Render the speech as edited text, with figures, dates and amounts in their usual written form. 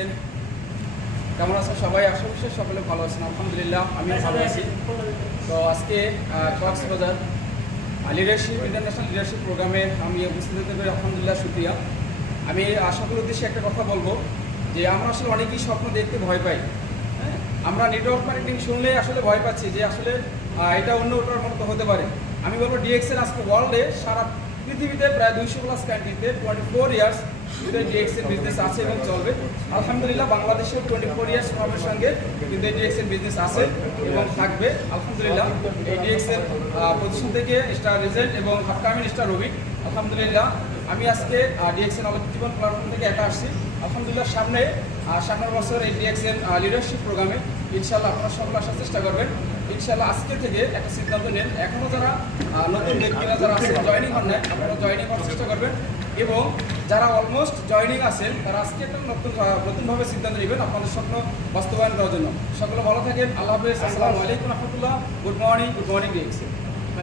DXN. কেমন আছেন সবাই? আশা করছি সকলে ভালো আছেন। আলহামদুলিল্লাহ আমিও ভালো আছি। তো আজকে কক্সবাজার লিডারশিপ ইন্টারন্যাশনাল লিডারশিপ প্রোগ্রামে আমি উপস্থিত হতে পেরে আলহামদুলিল্লাহ শুকরিয়া। আমি সকলের উদ্দেশ্যে একটা কথা বলবো যে আমরা আসলে অনেকেই স্বপ্ন দেখতে ভয় পাই। হ্যাঁ, আমরা নেটওয়ার্ক মার্কেটিং শুনলে আসলে ভয় পাচ্ছি যে আসলে এটা অন্য ওটার মতো হতে পারে। আমি বলবো ডিএক্সএন আজকে ওয়ার্ল্ডে সারা পৃথিবীতে প্রায় 200+ কান্ট্রিতে 24 ইয়ার্স ডিএক্সএন বিজনেস আছে এবং চলবে। আলহামদুলিল্লাহ বাংলাদেশেও 24 ইয়ার্স ফার্মের সঙ্গে কিন্তু এই ডিএক্সএন বিজনেস আছে এবং থাকবে আলহামদুলিল্লাহ। এই ডিএক্সএন পজিশন থেকে স্টার রিজেন্ট এবং আপকামিং স্টার রবি আলহামদুলিল্লাহ। আমি আজকে ডিএক্সএন অলৌকিক জীবন প্ল্যাটফর্ম থেকে একা আসছি আলহামদুলিল্লাহ। সামনের বছর এই ডিএক্সএন লিডারশিপ প্রোগ্রামে ইনশাআল্লাহ আপনারা সকলে আসার চেষ্টা করবেন। ইনশাআল্লাহ আজকে থেকে একটা সিদ্ধান্ত নেন, এখনও যারা নতুন ব্যক্তিরা যারা আছেন জয়েনিং হন নাই আপনারা জয়েনিং করার চেষ্টা করবেন এবং যারা অলমোস্ট জয়েনিং আছেন তারা আজকে একটা নতুনভাবে সিদ্ধান্ত নেবেন আপনাদের স্বপ্ন বাস্তবায়ন করার জন্য। সকলে ভালো থাকেন। আল্লাহ হাফেজ। আসসালামু আলাইকুম রহমতুল্লাহ। Good morning DXN.